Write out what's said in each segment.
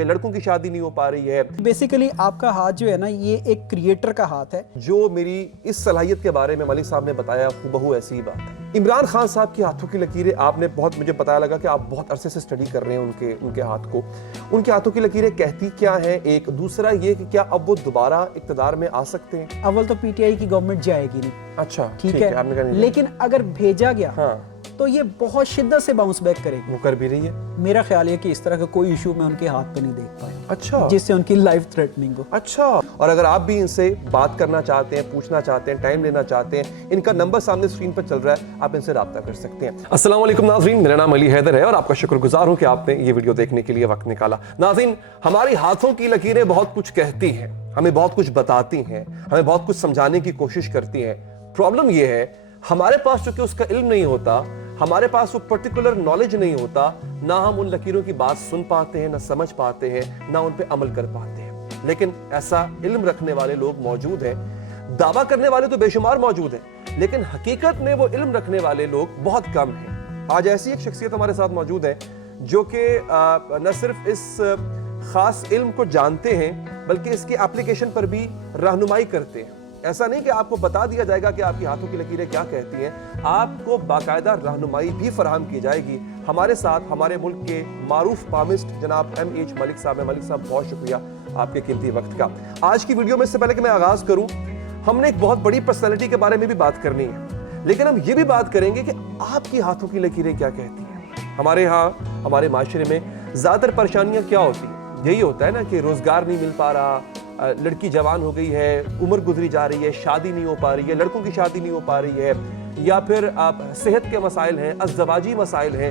کہ لڑکوں کی شادی نہیں ہو پا رہی ہے. بیسیکلی آپ کا ہاتھ جو ہے نا یہ ایک کریٹر کا ہاتھ ہے. جو میری اس صلاحیت کے بارے میں ملک صاحب نے بتایا ہو ایسی ہی بات ہے. عمران خان صاحب کے ہاتھوں کی لکیریں آپ نے بہت, مجھے پتہ لگا کہ آپ بہت عرصے سے سٹڈی کر رہے ہیں ان کے ہاتھ کو. ان کے ہاتھوں کی لکیریں کہتی کیا ہیں؟ ایک دوسرا یہ کہ کیا اب وہ دوبارہ اقتدار میں آ سکتے ہیں؟ اول تو پی ٹی آئی کی گورنمنٹ جائے گی نہیں. اچھا ٹھیک ہے, لیکن اگر بھیجا گیا تو یہ بہت شدت سے باؤنس بیک کرے گی. وہ کر بھی رہی ہے. میرا خیال ہے کہ اس طرح کا کوئی ایشو میں ان کے ہاتھ پہ نہیں دیکھ پایا. اچھا, جس سے ان کی لائف تھریٹننگ ہو. اچھا. اور اگر آپ بھی ان سے بات کرنا چاہتے ہیں, پوچھنا چاہتے ہیں, ٹائم لینا چاہتے ہیں, ان کا نمبر سامنے اسکرین پر چل رہا ہے, آپ ان سے رابطہ کر سکتے ہیں. السلام علیکم ناظرین, میرا نام علی حیدر ہے اور آپ کا شکر گزار ہوں کہ آپ نے یہ ویڈیو دیکھنے کے لیے وقت نکالا. ناظرین, ہماری ہاتھوں کی لکیریں بہت کچھ کہتی ہیں, ہمیں بہت کچھ بتاتی ہیں, ہمیں بہت کچھ سمجھانے کی کوشش کرتی ہیں. پرابلم یہ ہے ہمارے پاس چونکہ اس کا علم نہیں ہوتا, ہمارے پاس وہ پرٹیکولر نالج نہیں ہوتا, نہ ہم ان لکیروں کی بات سن پاتے ہیں, نہ سمجھ پاتے ہیں, نہ ان پہ عمل کر پاتے ہیں. لیکن ایسا علم رکھنے والے لوگ موجود ہیں. دعویٰ کرنے والے تو بے شمار موجود ہیں, لیکن حقیقت میں وہ علم رکھنے والے لوگ بہت کم ہیں. آج ایسی ایک شخصیت ہمارے ساتھ موجود ہے جو کہ نہ صرف اس خاص علم کو جانتے ہیں بلکہ اس کی اپلیکیشن پر بھی رہنمائی کرتے ہیں. ایسا نہیں کہ آپ کو بتا دیا جائے گا کہ آپ کی ہاتھوں کی لکیریں کیا کہتی ہیں, آپ کو باقاعدہ رہنمائی بھی فراہم کی جائے گی. ہمارے ساتھ ہمارے ملک کے معروف پامسٹ جناب MH ملک صاحب ہیں. ملک صاحب بہت شکریہ آپ کے قیمتی وقت کا. آج کی ویڈیو میں اس سے پہلے کہ میں آغاز کروں, ہم نے ایک بہت بڑی پرسنالٹی کے بارے میں بھی بات کرنی ہے, لیکن ہم یہ بھی بات کریں گے کہ آپ کی ہاتھوں کی لکیریں کیا کہتی ہیں. ہمارے ہاں ہمارے معاشرے میں زیادہ تر پریشانیاں کیا ہوتی ہیں؟ یہی ہوتا ہے نا کہ روزگار نہیں مل پا رہا, لڑکی جوان ہو گئی ہے, عمر گزری جا رہی ہے, شادی نہیں ہو پا رہی ہے, لڑکوں کی شادی نہیں ہو پا رہی ہے, یا پھر صحت کے مسائل ہیں, ازدواجی مسائل ہیں.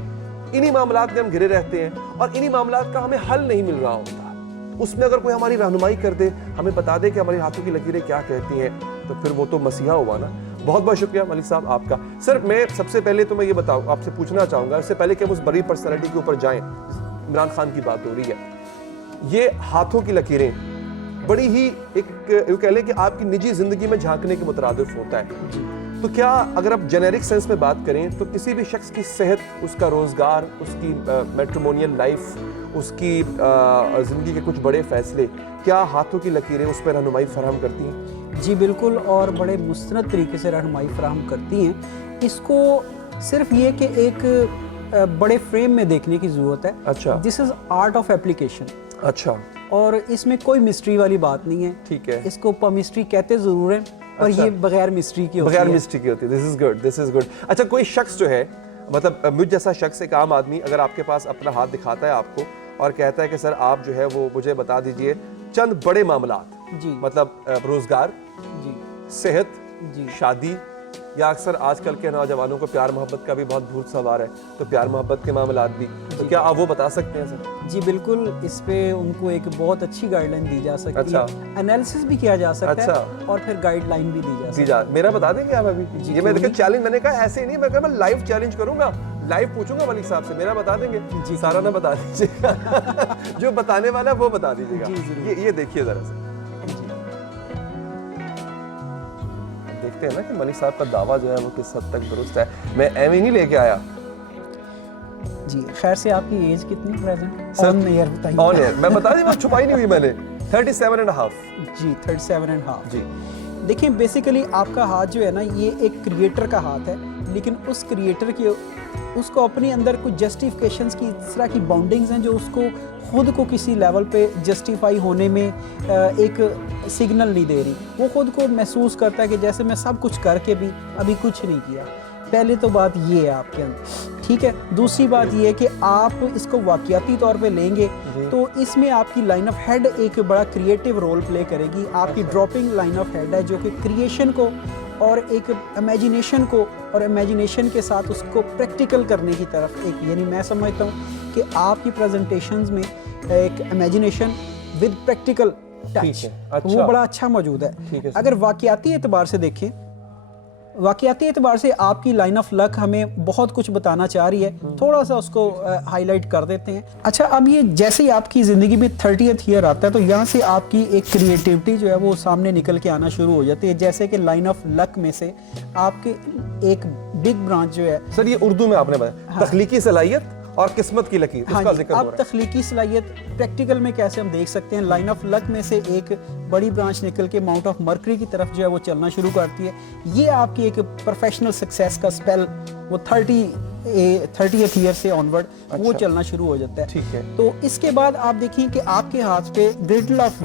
انہی معاملات میں ہم گھرے رہتے ہیں اور انہی معاملات کا ہمیں حل نہیں مل رہا ہوتا. اس میں اگر کوئی ہماری رہنمائی کر دے, ہمیں بتا دے کہ ہماری ہاتھوں کی لکیریں کیا کہتی ہیں, تو پھر وہ تو مسیحا ہوا نا. بہت بہت شکریہ ملک صاحب آپ کا. سر میں سب سے پہلے تو میں یہ بتاؤں, آپ سے پوچھنا چاہوں گا اس سے پہلے کہ ہم اس بڑی پرسنالٹی کے اوپر جائیں, عمران خان کی بات ہو رہی ہے, یہ ہاتھوں کی لکیریں بڑی ہی ایک کہہ لیں کہ آپ کی نجی زندگی میں جھانکنے کے مترادف ہوتا ہے. تو کیا اگر آپ جنیرک سینس میں بات کریں تو کسی بھی شخص کی صحت, اس کا روزگار, اس کی میٹریمونیل لائف, اس کی زندگی کے کچھ بڑے فیصلے, کیا ہاتھوں کی لکیریں اس پہ رہنمائی فراہم کرتی ہیں؟ جی بالکل, اور بڑے مستند طریقے سے رہنمائی فراہم کرتی ہیں. اس کو صرف یہ کہ ایک بڑے فریم میں دیکھنے کی ضرورت ہے. اچھا, دس از آرٹ آف اپلیکیشن. اچھا, اور اس میں کوئی مسٹری والی بات نہیں ہے. ٹھیک ہے, اس کو مسٹری کہتے ضرور ہیں اور یہ بغیر مسٹری کی ہوتی ہے. بغیر مسٹری کی ہوتی ہے. This is good, this is good. اچھا, کوئی شخص جو ہے, مطلب مجھ جیسا شخص, ایک عام آدمی, اگر آپ کے پاس اپنا ہاتھ دکھاتا ہے آپ کو اور کہتا ہے کہ سر آپ جو ہے وہ مجھے بتا دیجئے چند بڑے معاملات, جی, مطلب روزگار, جی, صحت, جی, شادی, یا اکثر آج کل کے نوجوانوں کو پیار محبت کا بھی بہت بھوت سوار ہے, تو پیار محبت کے معاملات بھی, تو کیا آپ وہ بتا سکتے ہیں سر؟ جی بالکل, اس پہ ان کو ایک بہت اچھی گائیڈ لائن دی جا سکتی ہے, انالیسس بھی کیا جا سکتا ہے اور پھر گائیڈ لائن بھی دی جا سکتی ہے. میرا بتا دیں گے آپ ابھی؟ یہ میں دیکھیں چیلنج, میں نے کہا ایسے ہی نہیں, میں کہا میں لائیو چیلنج کروں گا, لائیو پوچھوں گا ملک صاحب سے, میرا بتا دیں گے؟ جی, سارا نہ بتا دیجیے, جو بتانے والا ہے وہ بتا دیجیے گا. یہ دیکھیے ذرا سے, دیکھتے ہیں نا کہ ملک صاحب کا دعویٰ جو ہے وہ کس حد تک درست ہے. میں ایم ہی نہیں لے کے آیا. جی خیر سے آپ کی ایج کتنی پریزنٹ؟ سر آن ایئر بتائیے. آن ایئر میں بتا دیں, بات چھپائی نہیں ہوئی میں نے. 37.5. جی 37.5. جی دیکھیں بیسیکلی آپ کا ہاتھ جو ہے نا یہ ایک کریٹر کا ہاتھ ہے, لیکن اس کریٹر کی اس کو اپنے اندر کچھ جسٹیفیکیشنز کی اس طرح کی باؤنڈنگز ہیں جو اس کو خود کو کسی لیول پہ جسٹیفائی ہونے میں ایک سگنل نہیں دے رہی. وہ خود کو محسوس کرتا ہے کہ جیسے میں سب کچھ کر کے بھی ابھی کچھ نہیں کیا. پہلے تو بات یہ ہے آپ کے اندر, ٹھیک ہے. دوسری بات یہ ہے کہ آپ اس کو واقعاتی طور پہ لیں گے تو اس میں آپ کی لائن آف ہیڈ ایک بڑا کریٹیو رول پلے کرے گی. آپ کی ڈراپنگ لائن آف ہیڈ ہے جو کہ کریشن کو اور ایک امیجینیشن کو اور امیجینیشن کے ساتھ اس کو پریکٹیکل کرنے کی طرف ایک, یعنی میں سمجھتا ہوں کہ آپ کی پریزنٹیشنز میں ایک امیجینیشن ود پریکٹیکل ٹچ وہ بڑا اچھا موجود ہے. اگر واقعاتی اعتبار سے دیکھیں, واقعاتی اعتبار سے آپ کی لائن آف لک ہمیں بہت کچھ بتانا چاہ رہی ہے, تھوڑا سا اس کو ہائی لائٹ کر دیتے ہیں. اچھا, اب یہ جیسے ہی آپ کی زندگی میں 30th ایئر آتا ہے تو یہاں سے آپ کی ایک کریٹیوٹی جو ہے وہ سامنے نکل کے آنا شروع ہو جاتی ہے. جیسے کہ لائن آف لک میں سے آپ کے ایک بگ برانچ جو ہے, سر یہ اردو میں آپ نے بتایا, تخلیقی صلاحیت اور قسمت کی لکیر اس ہاں کا جی، ذکر ہو اب رہا ہے. تخلیقی صلاحیت پریکٹیکل میں کیسے ہم دیکھ سکتے ہیں، لائن آف لک میں سے ایک بڑی برانچ نکل کے ماؤنٹ آف مرکری کی طرف جو ہے وہ چلنا شروع کرتی ہے. یہ آپ کی ایک پروفیشنل سکسیس کا سپیل وہ 30th ایئر سے آنورڈ وہ چلنا شروع ہو جاتا ہے. ٹھیک ہے. تو اس کے بعد آپ دیکھیں کہ آپ کے ہاتھ پہ گریڈل آف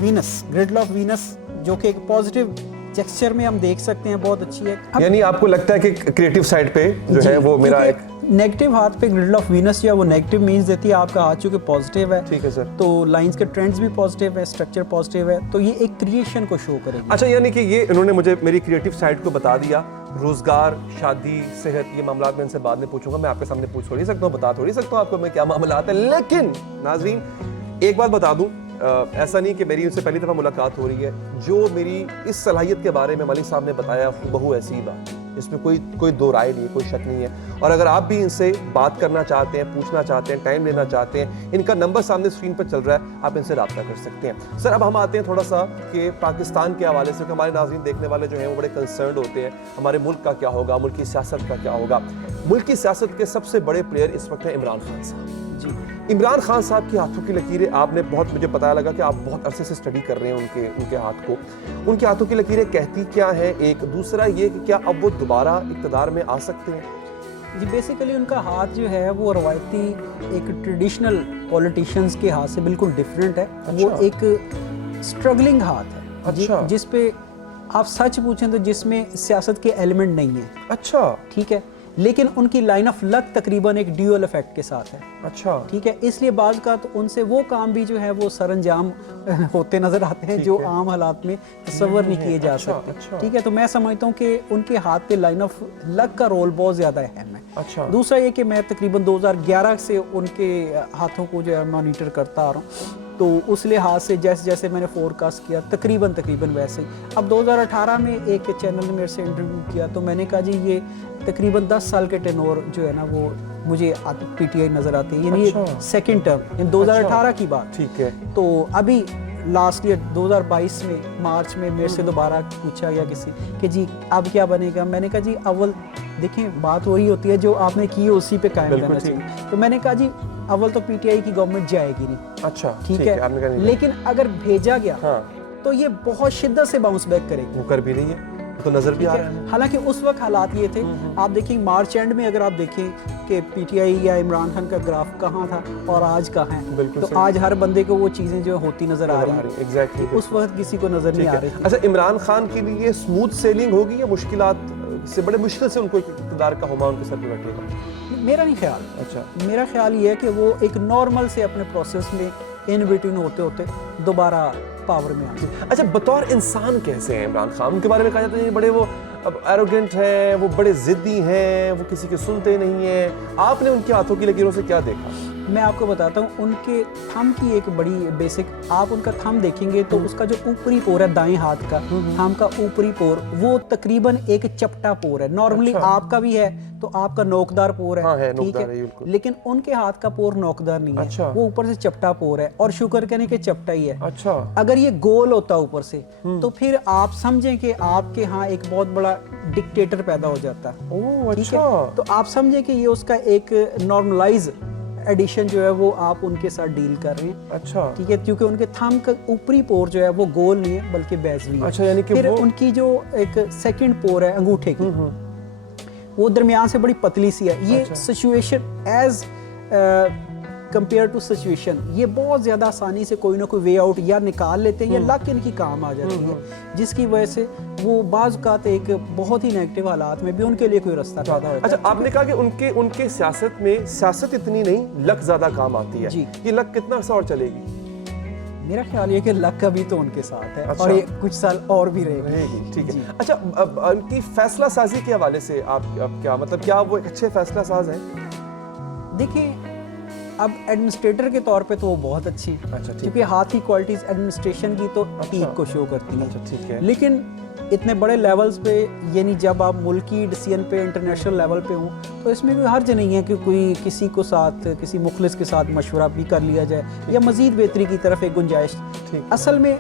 وینس جو کہ ایک پازیٹیو ٹیکسچر میں ہم دیکھ سکتے ہیں، بہت اچھی ہے. یعنی آپ کو لگتا ہے کہ کریٹو سائڈ پہ جو ہے وہ میرا ایک نیگیٹو ہاتھ پہ گریڈل آف وینس جو ہے وہ نیگیٹو مینز دیتی ہے، آپ کا ہاتھ چونکہ پازیٹیو ہے. ٹھیک ہے سر. تو لائنز کے ٹرینڈز بھی پازیٹیو ہے، اسٹرکچر پازیٹیو ہے، تو یہ ایک کریشن کو شو کرے گی. اچھا، یعنی کہ یہ انہوں نے مجھے میری کریٹو سائڈ کو بتا دیا. روزگار، شادی، صحت، یہ معاملات میں ان سے بعد میں پوچھوں گا. میں آپ کے سامنے پوچھ تھوڑی سکتا ہوں، بتا تھوڑی سکتا ہوں آپ کو میں کیا معاملات ہیں. لیکن ناظرین ایک بات بتا دوں، ایسا نہیں کہ میری ان سے پہلی دفعہ ملاقات ہو رہی ہے. جو میری اس صلاحیت کے بارے میں ملک صاحب نے بتایا بہو ایسی ہی بات، اس میں کوئی دو رائے نہیں، کوئی شک نہیں ہے. اور اگر آپ بھی ان سے بات کرنا چاہتے ہیں، پوچھنا چاہتے ہیں، ٹائم لینا چاہتے ہیں، ان کا نمبر سامنے اسکرین پر چل رہا ہے، آپ ان سے رابطہ کر سکتے ہیں. سر اب ہم آتے ہیں تھوڑا سا کہ پاکستان کے حوالے سے، کہ ہمارے ناظرین دیکھنے والے جو ہیں وہ بڑے کنسرنڈ ہوتے ہیں ہمارے ملک کا کیا ہوگا، ملک کی سیاست کا کیا ہوگا. ملک کی سیاست کے سب سے بڑے پلیئر اس وقت ہیں عمران خان صاحب. جی، عمران خان صاحب کی ہاتھوں کی لکیریں آپ نے مجھے پتہ لگا کہ آپ بہت عرصے سے اسٹڈی کر رہے ہیں ان کے ہاتھ کو. ان کے ہاتھوں کی لکیریں کہتی کیا ہیں؟ ایک دوسرا یہ کہ کیا اب وہ دوبارہ اقتدار میں آ سکتے ہیں؟ جی بیسیکلی ان کا ہاتھ جو ہے وہ روایتی ایک ٹریڈیشنل پولیٹیشینز کے ہاتھ سے بالکل ڈیفرنٹ ہے. وہ ایک اسٹرگلنگ ہاتھ ہے جس پہ آپ سچ پوچھیں تو جس میں سیاست کے ایلیمنٹ نہیں ہیں. اچھا ٹھیک ہے، لیکن ان کی لائن آف لک تقریباً ایک ڈیول افیکٹ کے ساتھ ہے. اچھا ٹھیک ہے، اس لیے بعض کا تو ان سے وہ کام بھی جو ہے وہ سر انجام ہوتے نظر آتے ہیں جو عام حالات میں تصور نہیں کیے جا سکتے. ٹھیک ہے، تو میں سمجھتا ہوں کہ ان کے ہاتھ پہ لائن آف لک کا رول بہت زیادہ اہم ہے. دوسرا یہ کہ میں تقریباً 2011 سے ان کے ہاتھوں کو جو ہے مانیٹر کرتا آ رہا ہوں، تو اس لحاظ سے جیسے جیسے میں نے فورکاسٹ کیا تقریباً ویسے ہی. اب 2018 میں ایک چینل نے میرے سے انٹرویو کیا تو میں نے کہا جی یہ تقریباً 10 سال کے ٹینور جو ہے نا وہ مجھے پی ٹی آئی نظر آتی ہے، یعنی سیکنڈ ٹرم 2018 کی بات. ٹھیک ہے. تو ابھی لاسٹ ایئر 2022 میں مارچ میں میرے سے دوبارہ پوچھا گیا کسی کہ جی اب کیا بنے گا. میں نے کہا جی اول دیکھیں بات وہی ہوتی ہے جو آپ نے کی اسی پہ قائم رہنا چاہیے. تو میں نے کہا جی اول تو پی ٹی آئی کی گورنمنٹ جائے گی نہیں. اچھا ٹھیک ہے، لیکن اگر بھیجا گیا تو یہ بہت شدت سے باؤنس بیک کرے گی. وہ کر بھی نہیں ہے تو نظر بھی آ رہا ہے. حالانکہ اس وقت حالات یہ تھے، آپ دیکھیں مارچ اینڈ میں اگر آپ دیکھیں کہ پی ٹی آئی یا عمران خان کا گراف کہاں تھا اور آج کہاں ہے، تو آج ہر بندے کو وہ چیزیں جو ہوتی نظر آ رہی ہیں. ایگزیکٹلی اس وقت کسی کو نظر نہیں آ رہی. اچھا عمران خان کے لیے اسموتھ سیلنگ ہوگی یا مشکلات سے بڑے مشکل سے ان کو اقتدار کا ہما ان کے سر پہ بیٹھے گا؟ میرا نہیں خیال. اچھا میرا خیال یہ ہے کہ وہ ایک نارمل سے اپنے پروسیس میں ان بٹوین ہوتے ہوتے دوبارہ پاور میں آتے. اچھا بطور انسان کیسے ہیں عمران خان؟ ان کے بارے میں کہا جاتا ہے بڑے وہ ایروگنٹ ہیں، وہ بڑے ضدی ہیں، وہ کسی کے سنتے نہیں ہیں. آپ نے ان کے ہاتھوں کی لکیروں سے کیا دیکھا؟ میں آپ کو بتاتا ہوں ان کے تھم کی ایک بڑی بیسک، آپ ان کا تھم دیکھیں گے تو اس کا جو اوپری پور ہے دائیں ہاتھ کا تھم کا اوپری پور وہ تقریباً ایک چپٹا پور ہے. نارملی آپ کا بھی ہے تو آپ کا نوکدار پور ہے، ٹھیک ہے، لیکن ان کے ہاتھ کا پور نوکدار نہیں ہے، وہ اوپر سے چپٹا پور ہے. اور شکر کہنے کہ چپٹا ہی ہے. اگر یہ گول ہوتا اوپر سے تو پھر آپ سمجھیں کہ آپ کے ہاں ایک بہت بڑا ڈکٹیٹر پیدا ہو جاتا ہے. ٹھیک ہے، تو آپ سمجھیں کہ یہ اس کا ایک نارملائز ایڈیشن جو ہے وہ آپ ان کے ساتھ ڈیل کر رہے ہیں. اچھا ٹھیک ہے، کیونکہ ان کے تھم کا اوپری پور جو ہے وہ گول نہیں ہے بلکہ بیضوی ہے. اچھا یعنی کہ پھر ان کی جو ایک سیکنڈ پور ہے انگوٹھے کی وہ درمیان سے بڑی پتلی سی ہے. یہ situation as compare to situation یہ بہت زیادہ آسانی سے کوئی نہ کوئی وے آؤٹ یا نکال لیتے ہیں یا لک ان کی کام آ جاتی ہے، جس کی وجہ سے وہ بعض اوقات ایک بہت ہی نیگیٹو حالات میں بھی ان کے لیے کوئی رستہ پیدا ہوتا ہے. اچھا آپ نے کہا کہ ان کے سیاست میں سیاست اتنی نہیں، لک زیادہ کام آتی ہے. یہ لک کتنا عرصہ اور چلے گی؟ میرا خیال یہ کہ لک کا بھی تو ان کے ساتھ ہے اور یہ کچھ سال اور بھی رہے گی. ٹھیک ہے. اچھا ان کی فیصلہ سازی کے حوالے سے آپ کیا مطلب کیا وہ ایک اچھے فیصلہ ساز ہیں؟ دیکھیں اب ایڈمنسٹریٹر کے طور پہ تو وہ بہت اچھی ہیں کیونکہ ہاتھ کی کوالٹیز ایڈمنسٹریشن کی تو پیک کو شو کرتی ہیں. لیکن اتنے بڑے لیولز پہ یعنی جب آپ ملکی ڈیسیژن پہ انٹرنیشنل لیول پہ ہوں تو اس میں کوئی حرج نہیں ہے کہ کوئی کسی کو ساتھ کسی مخلص کے ساتھ مشورہ بھی کر لیا جائے یا مزید بہتری کی طرف ایک گنجائش. اصل میں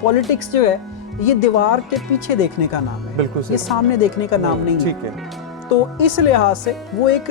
پولیٹکس جو ہے یہ دیوار کے پیچھے دیکھنے کا نام ہے، یہ سامنے دیکھنے کا نام نہیں ہے. تو اس لحاظ سے وہ ایک